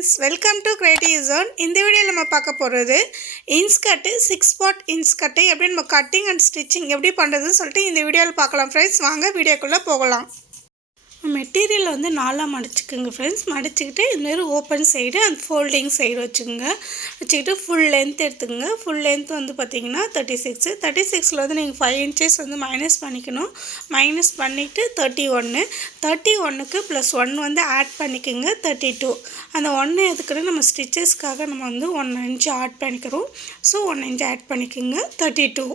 friends, welcome to Creative Zone. In this video, we will talk about inskirt 6-part inskirt. Cutting and stitching. In this video, we will friends. Video material வந்து நாலா மடிச்சுக்குங்க friends. மடிச்சிட்டு இந்த மாதிரி open side and folding side வச்சுங்க. வச்சிட்டு full length எடுத்துங்க. full length வந்து பாத்தீங்கன்னா 36. 36ல வந்து நீங்க 5 inches வந்து மைனஸ் பண்ணிக்கணும். மைனஸ் பண்ணிட்டு 31. 31க்கு +1 வந்து ஆட் பண்ணிக்கங்க 32. அந்த 1 எதுக்குன்னு நம்ம ஸ்டிச்சஸ்க்காக நம்ம வந்து 1 inch ஆட் பண்ணிக்கிறோம். சோ 1 inch ஆட் பண்ணிக்கங்க 32.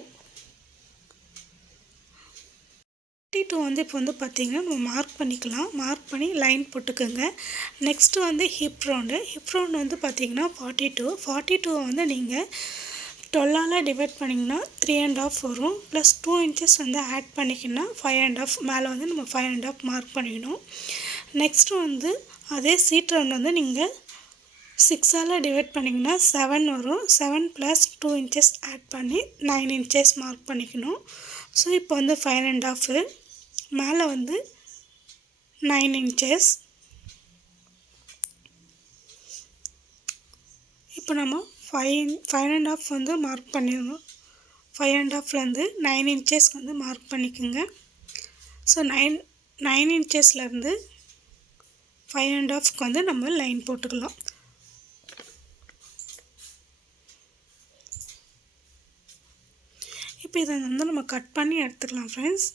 32 வந்து இப்போ வந்து பாத்தீங்கன்னா நம்ம மார்க் பண்ணிக்கலாம். மார்க் பண்ணி லைன் போட்டுக்கங்க. நெக்ஸ்ட் வந்து ஹிப் ரவுண்ட் வந்து பாத்தீங்கன்னா 42. 42 வந்து நீங்க 12 ஆல டிவைட் பண்ணீங்கன்னா 3.5 வரும். + 2 inches வந்து ஆட் பண்ணிக்கினா 5.5 மேல வந்து நம்ம 5.5 மார்க் பண்ணிக்கணும். நெக்ஸ்ட் வந்து அதே சீட் ரவுண்ட் வந்து நீங்க 6 ஆல டிவைட் பண்ணீங்கன்னா 7 வரும். 7 + 2 inches ஆட் பண்ணி 9 inches மார்க் பண்ணிக்கணும். சோ இப்போ வந்து 5.5 மேல வந்து 9 inches. இப்போ நம்ம 5.5 வந்து மார்க் பண்ணிரணும். 5.5ல இருந்து 9 inches வந்து மார்க் பண்ணிக்கங்க. சோ 9 inchesல இருந்து 5.5க்கு வந்து நம்ம லைன் போட்டுக்கலாம். இப்போ இத வந்து நம்ம கட் பண்ணி எடுத்துக்கலாம் फ्रेंड्स.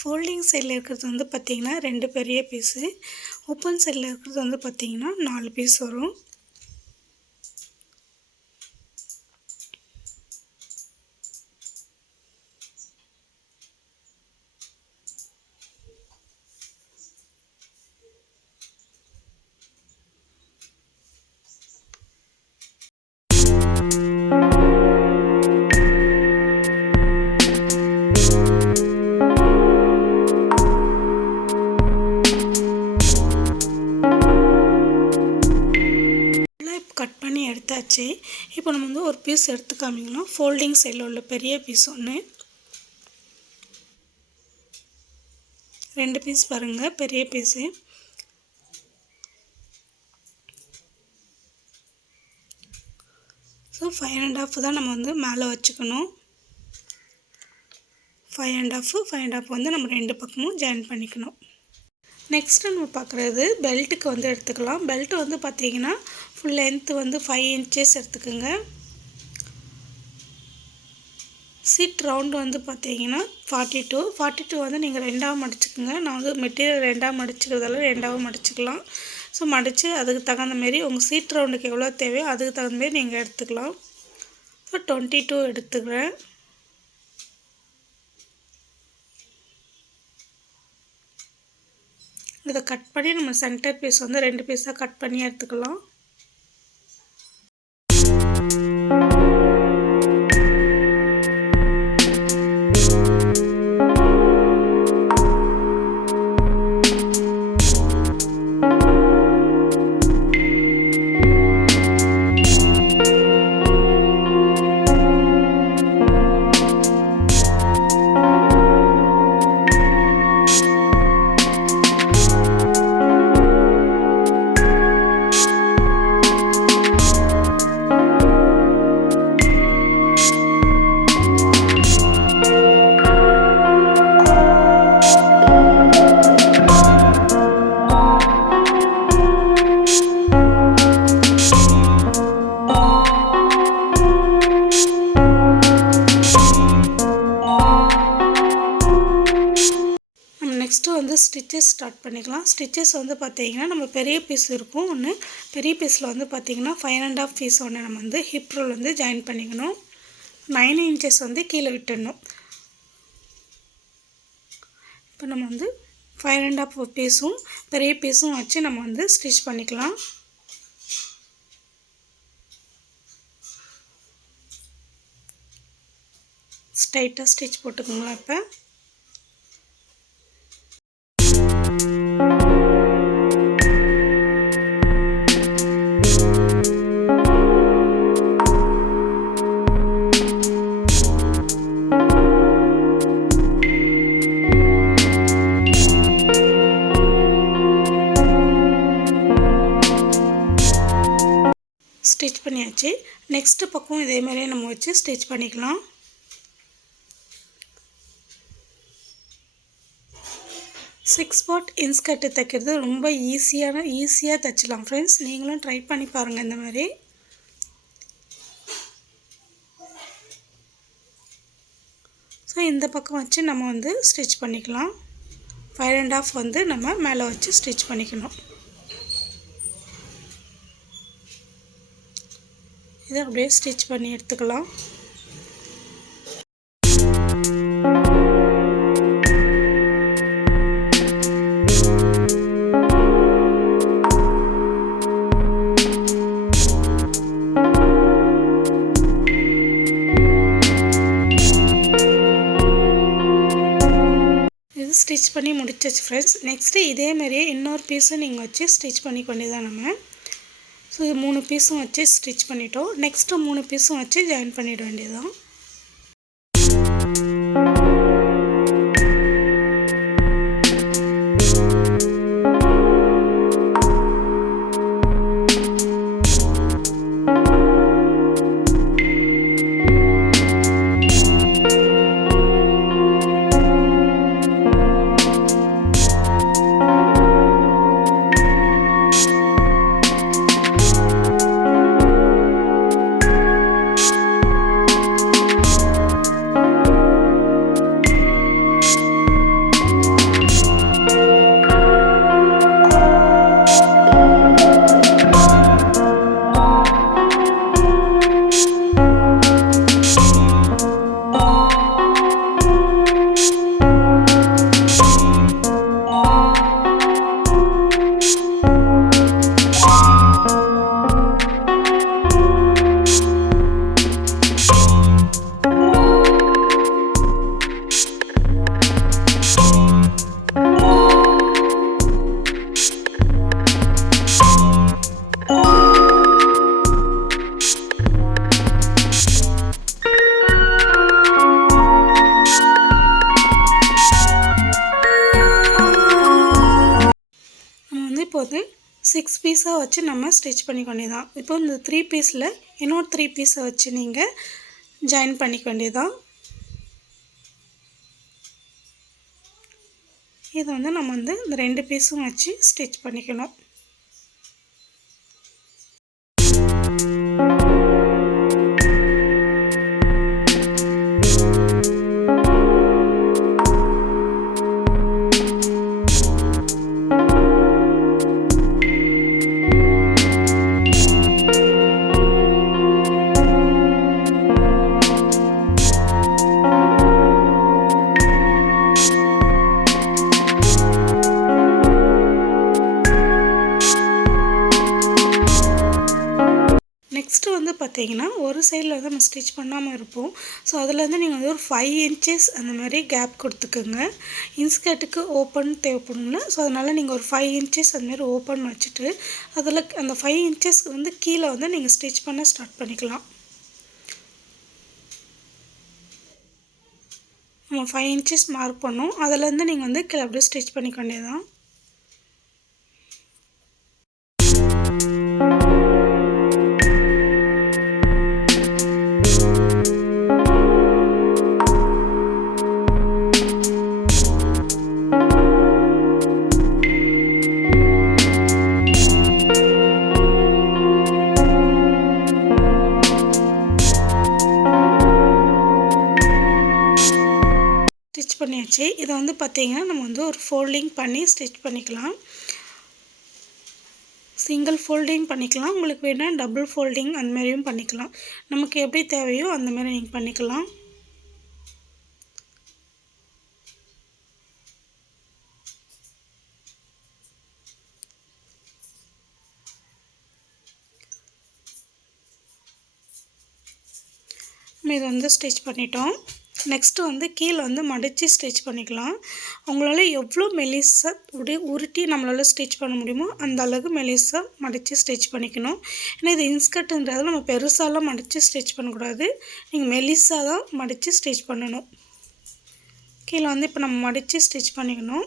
ஃபோல்டிங் சைடுல இருக்குது வந்து பாத்தீங்கன்னா 2 பெரிய பீஸ். ஓபன் சைடுல இருக்குது வந்து பாத்தீங்கன்னா 4 பீஸ் வரும். கட் பண்ணி எடுத்தாச்சு. இப்போ நம்ம வந்து ஒரு பீஸ் எடுத்து காமிக்கலாம். ஃபோல்டிங் சைடுல உள்ள பெரிய பீஸ் ஒன்னு. 2 பீஸ் பாருங்க பெரிய பீஸ். சோ 5.5 தான் நம்ம வந்து மேல வச்சுக்கணும். 5.5 வந்து நம்ம ரெண்டு பக்கமும் ஜாயின் பண்ணிக்கணும். நெக்ஸ்ட் நம்ம பார்க்கிறது பெல்ட்க்கு வந்து எடுத்துக்கலாம். பெல்ட் வந்து பாத்தீங்கன்னா full length வந்து 5 inches எடுத்துக்கங்க. சீட் ரவுண்ட் வந்து பாத்தீங்கன்னா 42 வந்து நீங்க ரெண்டா மடிச்சுக்கங்க. நான் வந்து மெட்டீரியல் ரெண்டா மடிச்சுக்கிறதால ரெண்டாவா மடிச்சுக்கலாம். சோ மடிச்சு அதுக்கு தகுந்த மாதிரி உங்க சீட் ரவுண்டுக்கு எவ்வளவு தேவையோ அதுக்கு தகுந்த மாதிரி நீங்க எடுத்துக்கலாம். சோ 22 எடுத்துக்கிறேன். இத கட் பண்ணி நம்ம சென்டர் பீஸ் வந்து 2 பீஸா கட் பண்ணி எடுத்துக்கலாம். நெக்ஸ்ட் வந்து ஸ்டிச்சஸ் ஸ்டார்ட் பண்ணிக்கலாம். ஸ்டிச்சஸ் வந்து பாத்தீங்கன்னா நம்ம பெரிய பீஸ் இருக்கும் ஒன்னு. பெரிய பீஸ்ல வந்து பாத்தீங்கன்னா 5.5 பீஸ் ஒன்னு நம்ம வந்து ஹிப் ரோல் வந்து ஜாயின் பண்ணிக்கணும். 9 inches வந்து கீழ விட்டுறணும். இப்போ நம்ம வந்து 5.5 பீஸும் பெரிய பீஸும் வச்சு நம்ம வந்து ஸ்டிட்ச் பண்ணிக்கலாம். ஸ்ட்ரைட்டா ஸ்டிட்ச் போட்டுக்கோங்க. இப்போ ஸ்டிச் பண்ணியாச்சு. நெக்ஸ்ட் பக்கம் இதே மாதிரியே நம்ம வச்சு ஸ்டிச் பண்ணிக்கலாம். சிக்ஸ் பார்ட் இன்ஸ்கர்ட் தைக்கிறது ரொம்ப ஈஸியாக தைச்சிடலாம் ஃப்ரெண்ட்ஸ். நீங்களும் ட்ரை பண்ணி பாருங்கள் இந்த மாதிரி. ஸோ இந்த பக்கம் வச்சு நம்ம வந்து ஸ்டிச் பண்ணிக்கலாம். 5 1/2 வந்து நம்ம மேலே வச்சு ஸ்டிச் பண்ணிக்கணும். இதை அப்படியே ஸ்டிச் பண்ணி எடுத்துக்கலாம். ஸ்டிச் பண்ணி முடிச்சாச்சு ஃப்ரெண்ட்ஸ். நெக்ஸ்ட்டு இதே மாதிரியே இன்னொரு பீஸும் நீங்கள் வச்சு ஸ்டிச் பண்ணி கொண்டு நம்ம. ஸோ 3 பீஸும் வச்சு ஸ்டிச் பண்ணிட்டோம். நெக்ஸ்ட்டு 3 பீஸும் வச்சு ஜாயின் பண்ணிட வேண்டியதுதான். இப்போ வந்து 6 பீஸாக வச்சு நம்ம ஸ்டிச் பண்ணிக்க வேண்டியதான். இப்போ இந்த 3 பீஸில் இன்னொரு 3 பீஸை வச்சு நீங்கள் ஜாயின் பண்ணிக்க வேண்டியதான். இதை வந்து நம்ம வந்து இந்த 2 பீஸும் வச்சு ஸ்டிச் பண்ணிக்கணும். நெக்ஸ்ட்டு வந்து பார்த்திங்கன்னா ஒரு சைடில் வந்து நம்ம ஸ்டிச் பண்ணாமல் இருப்போம். ஸோ அதில் வந்து நீங்கள் வந்து ஒரு 5 inches அந்த மாதிரி கேப் கொடுத்துக்குங்க. இன்ஸ்கர்ட்டுக்கு ஓப்பன் தேவைப்படும்ல. ஸோ அதனால் நீங்கள் ஒரு 5 inches அந்தமாரி ஓப்பன் வச்சுட்டு அதில் அந்த 5 inches வந்து கீழே வந்து நீங்கள் ஸ்டிச் பண்ண ஸ்டார்ட் பண்ணிக்கலாம். நம்ம 5 inches மார்க் பண்ணோம். அதிலேருந்து நீங்கள் வந்து கீழே அப்படியே ஸ்டிச் பண்ணிக்க வேண்டியதான். ஸ்டிச் பண்ணியாச்சு. இதை வந்து பார்த்திங்கன்னா நம்ம வந்து ஒரு ஃபோல்டிங் பண்ணி ஸ்டிச் பண்ணிக்கலாம். சிங்கிள் ஃபோல்டிங் பண்ணிக்கலாம். உங்களுக்கு வேணால் டபுள் ஃபோல்டிங் அந்த மாதிரியும் பண்ணிக்கலாம். நமக்கு எப்படி தேவையோ அந்த மாதிரி நீங்கள் பண்ணிக்கலாம். நம்ம இதை வந்து ஸ்டிச் பண்ணிட்டோம். நெக்ஸ்ட்டு வந்து கீழே வந்து மடித்து ஸ்டிச் பண்ணிக்கலாம். உங்களால் எவ்வளோ மெலிசாக உருட்டி நம்மளால் ஸ்டிச் பண்ண முடியுமோ அந்த அளவுக்கு மெலிசாக மடித்து ஸ்டிச் பண்ணிக்கணும். ஏன்னா இது இன்ஸ்கர்ட்டுன்றது நம்ம பெருசாலாம் மடித்து ஸ்டிச் பண்ணக்கூடாது. நீங்கள் மெலிசாக தான் மடித்து ஸ்டிச் பண்ணணும். கீழே வந்து இப்போ நம்ம மடித்து ஸ்டிச் பண்ணிக்கணும்.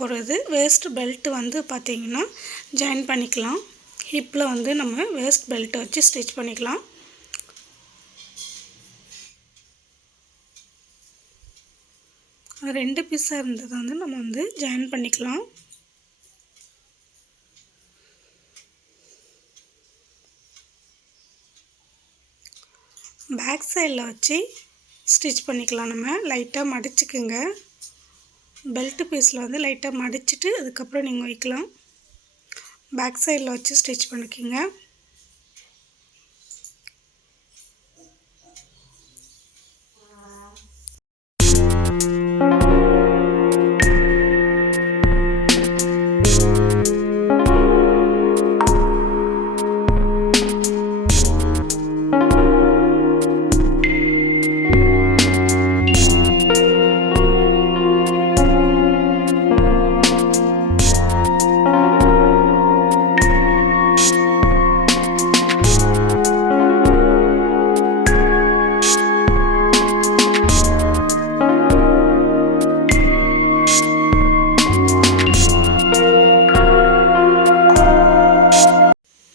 போகிறது வேஸ்ட் பெல்ட் வந்து பார்த்திங்கன்னா ஜாயின் பண்ணிக்கலாம். ஹிப்பில் வந்து நம்ம வேஸ்ட் பெல்ட்டை வச்சு ஸ்டிச் பண்ணிக்கலாம். ரெண்டு பீஸாக இருந்ததை வந்து நம்ம வந்து ஜாயின் பண்ணிக்கலாம். பேக் சைடில் வச்சு ஸ்டிச் பண்ணிக்கலாம். நம்ம லைட்டாக மடிச்சுக்குங்க. பெல்ட் பீஸில் வந்து லைட்டாக மடிச்சுட்டு அதுக்கப்புறம் நீங்கள் வைக்கலாம். பேக் சைடில் வச்சு ஸ்டிச் பண்ணிக்கோங்க.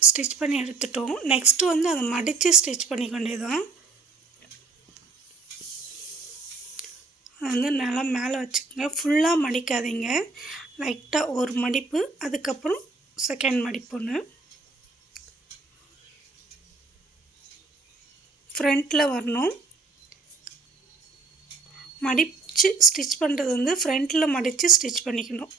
ஸ்டிச் பண்ணி எடுத்துட்டோம். நெக்ஸ்ட்டு வந்து அதை மடித்து ஸ்டிச் பண்ணிக்க வேண்டியதுதான். அது வந்து நல்லா மேலே வச்சுக்கோங்க. ஃபுல்லாக மடிக்காதீங்க. லைட்டாக ஒரு மடிப்பு, அதுக்கப்புறம் செகண்ட் மடிப்பு ஒன்று. ஃப்ரண்ட்டில் வரணும். மடித்து ஸ்டிச் பண்ணுறது வந்து ஃப்ரண்ட்டில் மடித்து ஸ்டிச் பண்ணிக்கணும்.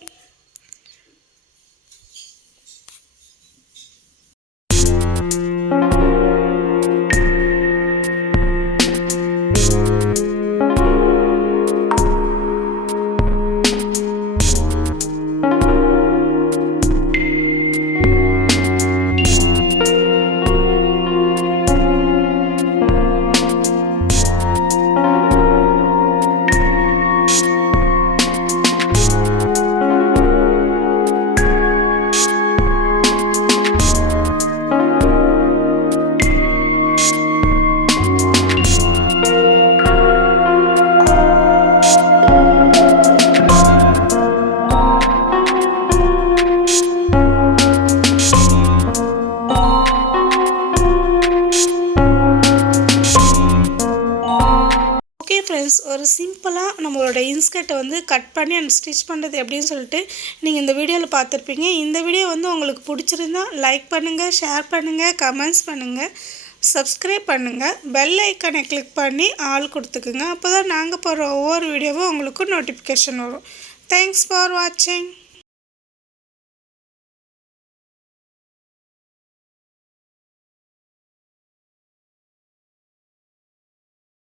ஃப்ரெண்ட்ஸ், ஒரு சிம்பிளாக நம்மளோட இன்ஸ்கர்ட்டை வந்து கட் பண்ணி அண்ட் ஸ்டிச் பண்ணுறது எப்படின்னு சொல்லிட்டு நீங்கள் இந்த வீடியோவில் பார்த்துருப்பீங்க. இந்த வீடியோ வந்து உங்களுக்கு பிடிச்சிருந்தா லைக் பண்ணுங்கள், ஷேர் பண்ணுங்கள், கமெண்ட்ஸ் பண்ணுங்கள், சப்ஸ்கிரைப் பண்ணுங்கள், பெல் ஐக்கானை கிளிக் பண்ணி ஆல் கொடுத்துக்குங்க. அப்போ தான் நாங்கள் போடுற ஒவ்வொரு வீடியோவும் உங்களுக்கு நோட்டிஃபிகேஷன் வரும். தேங்க்ஸ் ஃபார் வாட்சிங்.